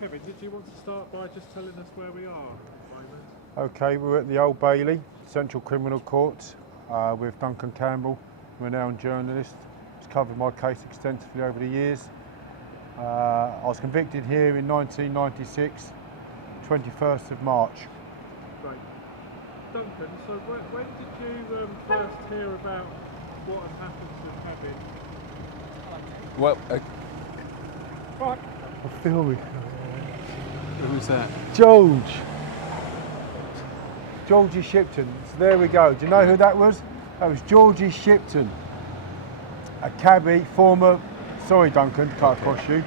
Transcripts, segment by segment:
Kevin, did you want to start by just telling us where we are at the moment? Okay, we're at the Old Bailey, Central Criminal Court, with Duncan Campbell, renowned journalist. He's covered my case extensively over the years. I was convicted here in 1996, 21st of March. Great. Duncan, so when did you first hear about what had happened to Kevin? Well, Right. I'm filming. who's that? Georgie Shipton. So there we go. Do you know who that was? That was Georgie Shipton, a cabbie, former. Sorry, Duncan, cut across you.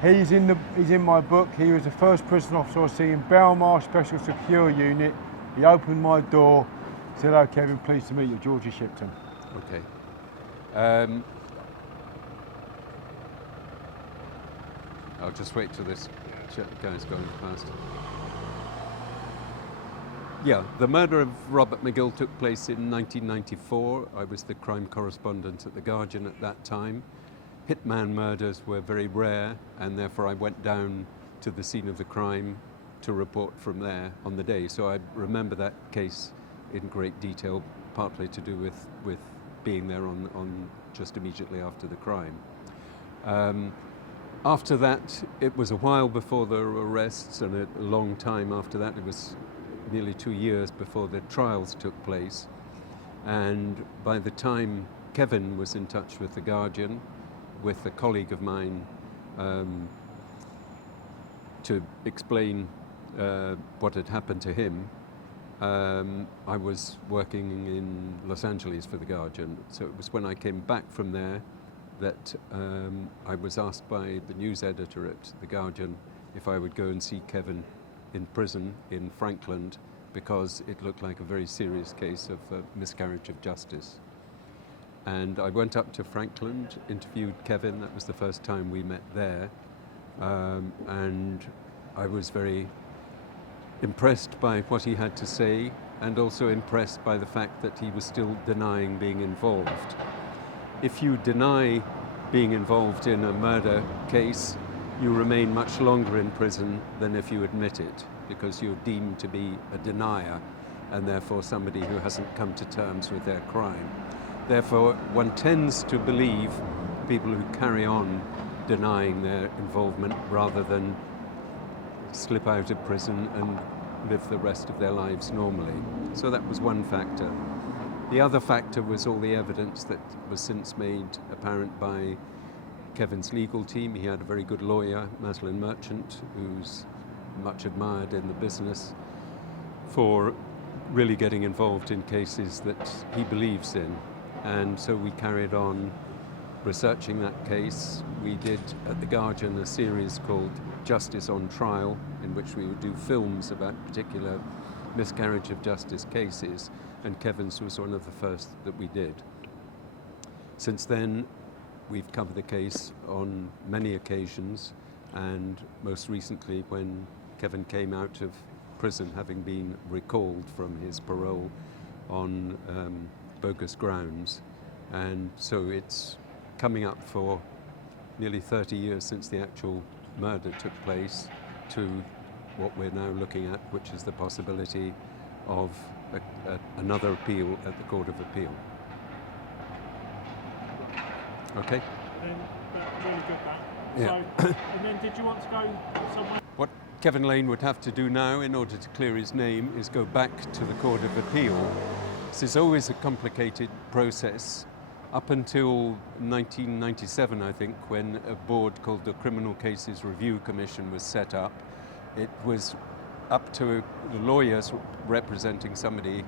He's in my book. He was the first prison officer I see in Belmar Special Secure Unit. He opened my door. Said, "Hello, Kevin. Pleased to meet you, Georgie Shipton." Okay. I'll just wait till this guy's gone past. Yeah, the murder of Robert McGill took place in 1994. I was the crime correspondent at The Guardian at that time. Hitman murders were very rare, and therefore I went down to the scene of the crime to report from there on the day. So I remember that case in great detail, partly to do with being there on just immediately after the crime. After that, it was a while before the arrests, and a long time after that. It was nearly 2 years before the trials took place. And by the time Kevin was in touch with The Guardian, with a colleague of mine, to explain what had happened to him, I was working in Los Angeles for The Guardian. So it was when I came back from there that I was asked by the news editor at The Guardian if I would go and see Kevin in prison in Frankland, because it looked like a very serious case of miscarriage of justice. And I went up to Frankland, interviewed Kevin. That was the first time we met there. And I was very impressed by what he had to say, and also impressed by the fact that he was still denying being involved. If you deny being involved in a murder case, you remain much longer in prison than if you admit it, because you're deemed to be a denier, and therefore somebody who hasn't come to terms with their crime. Therefore, one tends to believe people who carry on denying their involvement rather than slip out of prison and live the rest of their lives normally. So that was one factor. The other factor was all the evidence that was since made apparent by Kevin's legal team. He had a very good lawyer, Maslin Merchant, who's much admired in the business for really getting involved in cases that he believes in. And so we carried on researching that case. We did at The Guardian a series called Justice on Trial, in which we would do films about particular miscarriage of justice cases, and Kevin's was one of the first that we did. Since then, we've covered the case on many occasions, and most recently when Kevin came out of prison, having been recalled from his parole on bogus grounds. And so it's coming up for nearly 30 years since the actual murder took place, to what we're now looking at, which is the possibility of another appeal at the Court of Appeal. Okay? Really good that. Yeah. So, and then did you want to go somewhere? What Kevin Lane would have to do now in order to clear his name is go back to the Court of Appeal. This is always a complicated process. Up until 1997, I think, when a board called the Criminal Cases Review Commission was set up, it was up to the lawyers representing somebody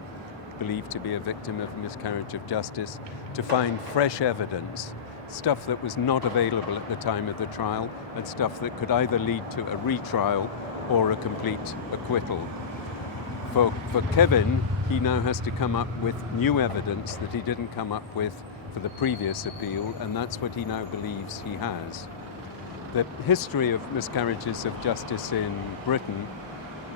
believed to be a victim of miscarriage of justice to find fresh evidence, stuff that was not available at the time of the trial, and stuff that could either lead to a retrial or a complete acquittal. For Kevin, he now has to come up with new evidence that he didn't come up with for the previous appeal, and that's what he now believes he has. The history of miscarriages of justice in Britain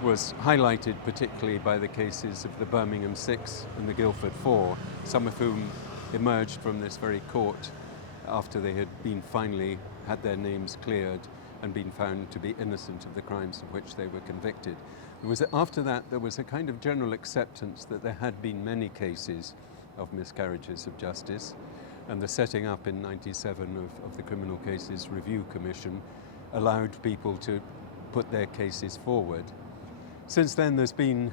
was highlighted particularly by the cases of the Birmingham Six and the Guildford Four, some of whom emerged from this very court after they had been finally had their names cleared and been found to be innocent of the crimes of which they were convicted. After that, there was a kind of general acceptance that there had been many cases of miscarriages of justice, and the setting up in 1997 of the Criminal Cases Review Commission allowed people to put their cases forward. Since then, there's been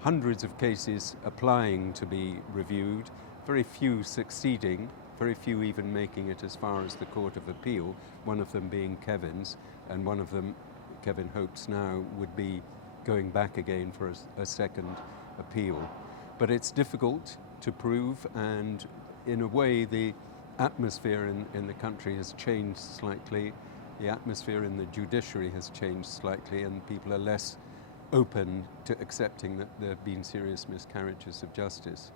hundreds of cases applying to be reviewed, very few succeeding, very few even making it as far as the Court of Appeal, one of them being Kevin's, and one of them, Kevin hopes now, would be going back again for a second appeal. But it's difficult to prove, and in a way the atmosphere in the country has changed slightly. The atmosphere in the judiciary has changed slightly, and people are less open to accepting that there have been serious miscarriages of justice.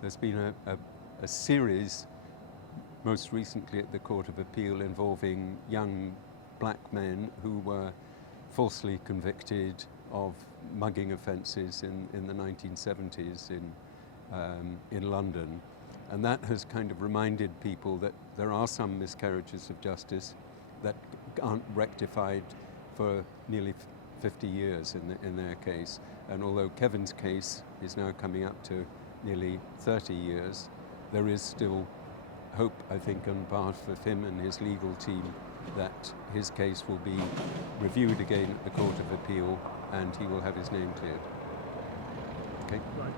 There's been a series, most recently at the Court of Appeal, involving young black men who were falsely convicted of mugging offences in the 1970s in London. And that has kind of reminded people that there are some miscarriages of justice that aren't rectified for nearly 50 years in their case. And although Kevin's case is now coming up to nearly 30 years, there is still hope, I think, on behalf of him and his legal team that his case will be reviewed again at the Court of Appeal and he will have his name cleared. Okay? Right.